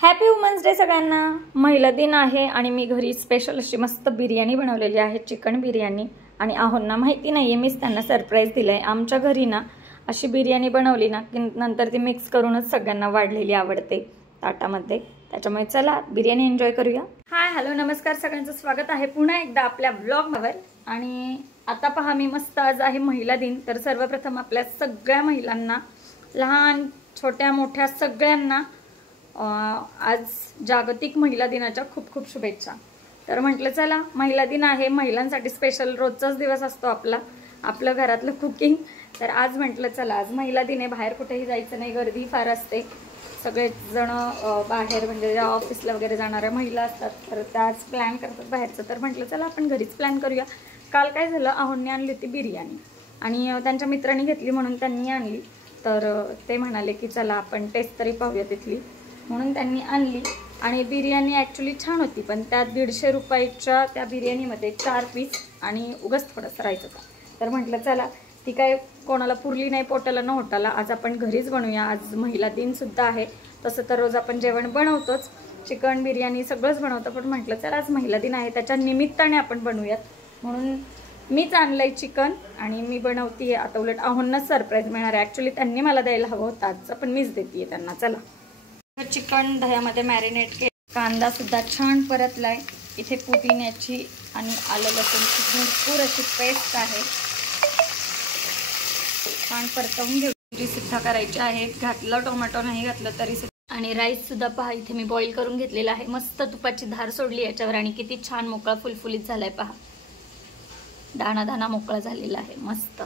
Happy women's day सगळ्यांना। महिला दिन आहे आणि मी घरी स्पेशल अशी मस्त बिर्याणी बनवलेली आहे, चिकन बिर्याणी। आणि आहोंना माहिती नाहीये, मीच त्यांना सरप्राईज दिलाय। आमच्या घरी ना अशी बिर्याणी बनवली ना की नंतर ती मिक्स करूनच सगळ्यांना वाढलेली आवडते ताटामध्ये। त्याच्यामुळे चला बिर्याणी एन्जॉय करूया। हाय हॅलो नमस्कार, सगळ्यांचं स्वागत आहे पुन्हा एकदा आपल्या ब्लॉगवर। आणि आता पहा, मी मस्त आज आहे महिला दिन। तर सर्वप्रथम आपल्या सगळ्या महिलांना, लहान छोट्या मोठ्या सगळ्यांना आज जागतिक महिला दिनाच्या खूप खूप शुभेच्छा। तर म्हटलं चला महिला दिन आहे, महिलांसाठी स्पेशल रोजचाच दिवस असतो आपलं घरातलं कुकिंग। तर आज म्हटलं चला आज महिला दिन आहे, बाहेर कुठेही जायचं नाही, गर्दी फार असते, सगळे जण बाहेर म्हणजे ज्या ऑफिसला वगैरे जाणाऱ्या महिला असतात तर त्याच प्लॅन करतात बाहेरचं। तर म्हटलं चला आपण घरीच प्लॅन करूया। काल काय झालं, आहोंनी आणली होती बिर्याणी आणि त्यांच्या मित्रांनी घेतली म्हणून त्यांनी आणली। तर ते म्हणाले की चला आपण टेस्ट तरी पाहूया तिथली, म्हणून त्यांनी आणली। आणि बिर्याणी ॲक्च्युली छान होती, पण त्या 150 रुपयाच्या त्या बिर्याणीमध्ये 4 पीस आणि उगाच थोडंसं राहायचं होतं। तर म्हटलं चला ती काय कोणाला पुरली नाही पोटाला न होटाला, आज आपण घरीच बनवूया। आज महिला दिनसुद्धा आहे, तसं तर रोज आपण जेवण बनवतोच, चिकन बिर्याणी सगळंच बनवतो, पण म्हटलं चला आज महिला दिन आहे त्याच्या निमित्ताने आपण बनवूयात। म्हणून मीच आणलंय चिकन आणि मी बनवतीये आता। उलट आहोंना सरप्राईज मिळणार आहे, ॲक्च्युली त्यांनी मला द्यायला हवं होतं आजचं, पण मीच देतीये त्यांना। चला चिकन दह्यामध्ये मॅरिनेट केले, कांदा सुद्धा छान परतलाय, इथे पुदिन्याची आणि आलं लसूणची भरपूर अशी पेस्ट आहे, छान परतवून घेऊ सुद्धा करायची आहे। घातलं टोमॅटो नाही घातलं तरी सुद्धा। आणि राईस सुद्धा पहा इथे मी बॉईल करून घेतलेला आहे, मस्त तुपाची धार सोडली याच्यावर आणि किती छान मोकळा फुलफुलीत झालाय पहा, दाणा दाणा मोकळा झालेला आहे मस्त।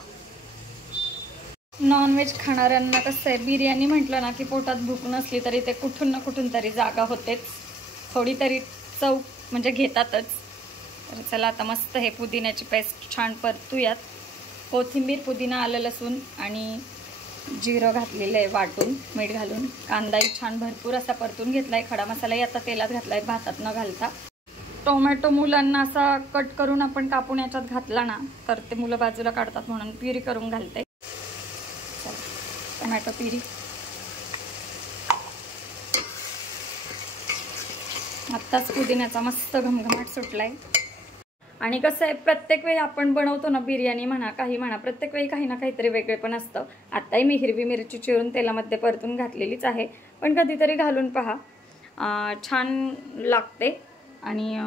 नॉनव्हेज खाणाऱ्यांना कसं आहे, बिर्याणी म्हटलं ना की पोटात भूक नसली तरी ते कुठून ना कुठून तरी जागा होतेच, थोडी तरी चव म्हणजे घेतातच। तर चला आता मस्त हे पुदिन्याची पेस्ट छान परतूयात, कोथिंबीर पुदिना आलं लसूण आणि जिरं घातलेलं आहे वाटून मीठ घालून। कांदाही छान भरपूर असा परतून घेतलाय, खडा मसालाही आता तेलात घातलाय भातात न घालता। टोमॅटो मुलांना असा कट करून आपण कापून याच्यात घातला ना तर ते मुलं बाजूला काढतात, म्हणून प्युरी करून घालते। टोमॅटो प्युरी आत्ताच पुदिन्याचा मस्त घमघमाट सुटलाय। आणि कसं आहे, प्रत्येक वेळी आपण बनवतो ना बिर्याणी म्हणा काही म्हणा, प्रत्येक वेळी काही ना काहीतरी वेगळे पण असतं। आत्ताही मी हिरवी मिरची चिरून तेलामध्ये परतून घातलेलीच आहे, पण कधीतरी घालून पहा, छान लागते। आणि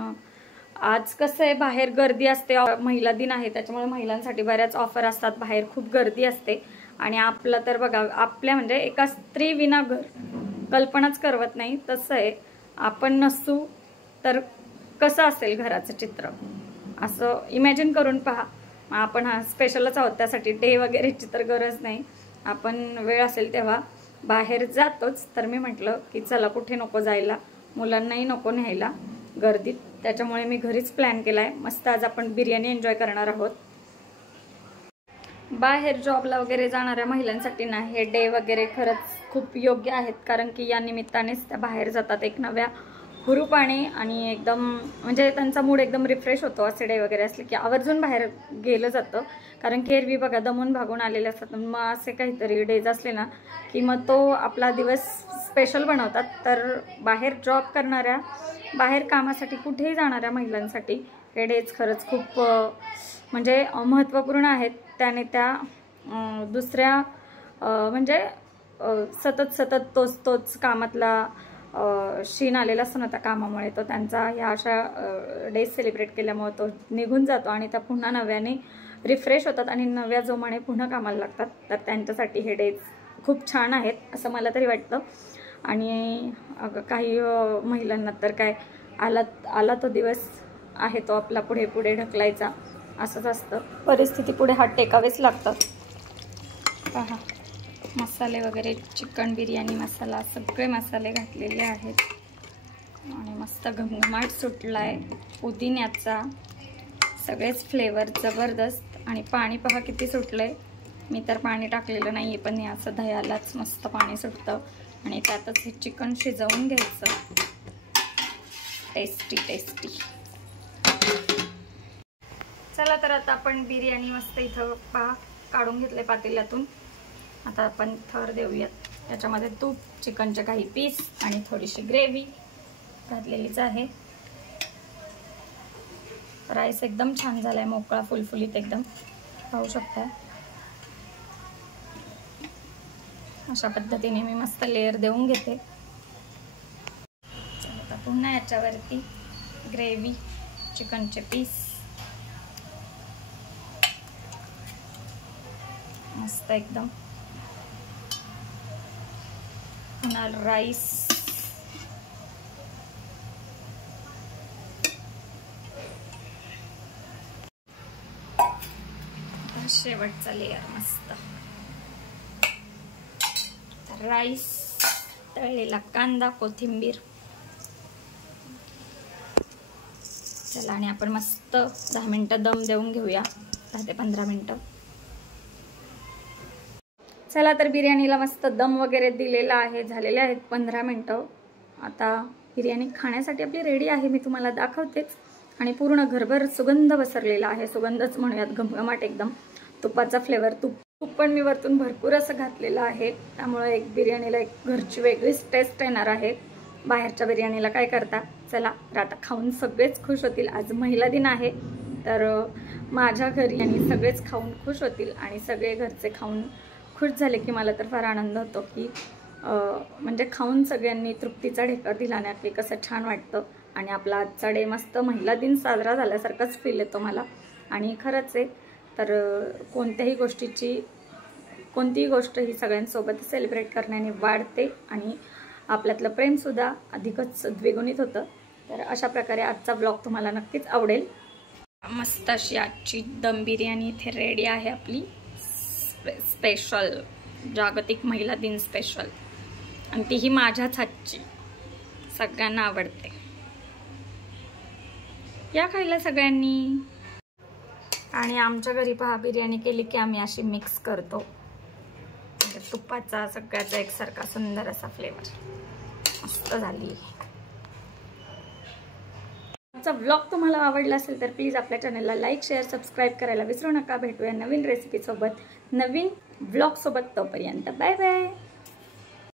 आज कसं आहे, बाहेर गर्दी असते, महिला दिन आहे त्याच्यामुळे महिलांसाठी बऱ्याच ऑफर असतात, बाहेर खूप गर्दी असते। आणि आपलं तर बघा, आपल्या म्हणजे एका स्त्री विना घर कल्पनाच करवत नाही, तसं आहे आपण नसू तर कसं असेल घराचं चित्र, असं इमॅजिन करून पहा। आपण हा स्पेशलच आहोत, त्यासाठी डे वगैरेची तर गरज नाही, आपण वेळ असेल तेव्हा बाहेर जातोच। तर मी म्हटलं की चला कुठे नको जायला, मुलांनाही नको न्यायला गर्दीत, त्याच्यामुळे मी घरीच प्लॅन केलाय। मस्त आज आपण बिर्याणी एन्जॉय करणार आहोत। बाहेर जॉबला वगैरे जाणाऱ्या महिलांसाठी ना हे डे वगैरे खरंच खूप योग्य आहेत, कारण की या निमित्तानेच त्या बाहेर जातात एक नव्या हुरूपाने आणि एकदम म्हणजे त्यांचा मूड एकदम रिफ्रेश होतो। असे डे वगैरे असले की आवर्जून बाहेर गेलं जातं, कारण की एरवी बघा दमून भागून आलेले असतात, मग असे काहीतरी डेज असले ना की मग तो आपला दिवस स्पेशल बनवतात। तर बाहेर जॉब करणाऱ्या, बाहेर कामासाठी कुठेही जाणाऱ्या महिलांसाठी हे डेज खरंच खूप म्हणजे महत्त्वपूर्ण आहेत। त्याने त्या दुसऱ्या म्हणजे सतत तोच कामातला शीन आलेला असतो ना त्या कामामुळे, तो त्यांचा ह्या अशा डेज सेलिब्रेट केल्यामुळे तो निघून जातो आणि त्या पुन्हा नव्याने रिफ्रेश होतात आणि नव्या जोमाने पुन्हा कामाला लागतात। तर त्यांच्यासाठी हे डेज खूप छान आहेत असं मला तरी वाटतं। आणि काही महिलांना तर काय आला तो दिवस आहे तो आपला पुढे पुढे ढकलायचा, असंच असतं, परिस्थिती पुढे हात टेकावेच लागतात। पहा मसाले वगैरे, चिकन बिर्याणी मसाला सगळे मसाले घातलेले आहेत आणि मस्त घमघमाट सुटलाय पुदिन्याचा, सगळेच फ्लेवर जबरदस्त। आणि पाणी पहा किती सुटलंय, मी तर पाणी टाकलेलं नाहीये, पण हे असं दह्यालाच मस्त पाणी सुटतं आणि त्यातच हे चिकन शिजवून घ्यायचं, टेस्टी टेस्टी। चला तर आता आपण बिर्याणी मस्त इथं पहा काढून घेतले पातेल्यातून, आता आपण थर देऊयात। याच्यामध्ये तूप, चिकनचे काही पीस आणि थोडीशी ग्रेव्ही घातलेलीच आहे. राईस एकदम छान झालाय, मोकळा फुलफुलीत एकदम पाहू शकता. अशा पद्धतीने मी मस्त लेयर देऊन घेते. आता पुन्हा याच्यावरती ग्रेव्ही, चिकनचे पीस, मस्त एकदम, पुन्हा राईस, शेवटचा लेयर मस्त राईस, तळलेला कांदा, कोथिंबीर. चला आणि आपण मस्त 10 मिनिटं दम देऊन घेऊया, 10 ते 15 मिनिटं. चला तर बिर्याणीला मस्त दम वगैरे दिलेला आहे, झालेले आहेत 15 मिनिटं. आता बिर्याणी खाण्यासाठी आपली रेडी आहे, मी तुम्हाला दाखवतेच. आणि पूर्ण घरभर सुगंध पसरलेला आहे, सुगंधच म्हणूयात, घमघमाट एकदम. तुपाचा फ्लेवर, तूप पण मी वरतून भरपूर असं घातलेलं आहे, त्यामुळे एक बिर्याणीला एक घरची वेगळीच टेस्ट येणार आहे. बाहेरच्या बिर्याणीला काय करता. चला आता खाऊन सगळेच खुश होतील. आज महिला दिन आहे, तर माझ्या घरी आणि सगळेच खाऊन खुश होतील. आणि सगळे घरचे खाऊन खुश झाले की मला तर फार आनंद होतो की म्हणजे खाऊन सगळ्यांनी तृप्तीचा ढेकर दिला ना की कसं छान वाटतं. आणि आपला आजचा डे मस्त महिला दिन साजरा झाल्यासारखाच फील येतो मला. आणि खरंच आहे, तर कोणतीही गोष्ट ही सगळ्यांसोबत सेलिब्रेट करण्याने वाढते आणि आपल्यातलं प्रेमसुद्धा अधिकच द्विगुणित होतं. तर अशा प्रकारे आजचा ब्लॉग तुम्हाला नक्कीच आवडेल. मस्त अशी आजची दम बिर्याणी इथे रेडी आहे आपली, स्पेशल जागतिक महिला दिन स्पेशल. आणि तीही माझ्याच हातची, सगळ्यांना आवडते. या खायला सगळ्यांनी. आणि आमच्या घरी पहा, बिर्याणी केली की आम्ही अशी मिक्स करतो, तुपाचा सगळ्याचा एकसारखा सुंदर असा फ्लेवर. मस्त झाली. आजचा ब्लॉग तुम्हाला आवडला असेल तर प्लीज आपल्या चॅनलला लाईक, शेअर, सबस्क्राईब करायला विसरू नका. भेटूया नवीन रेसिपी सोबत, नवीन ब्लॉग सोबत. तोपर्यंत बाय बाय.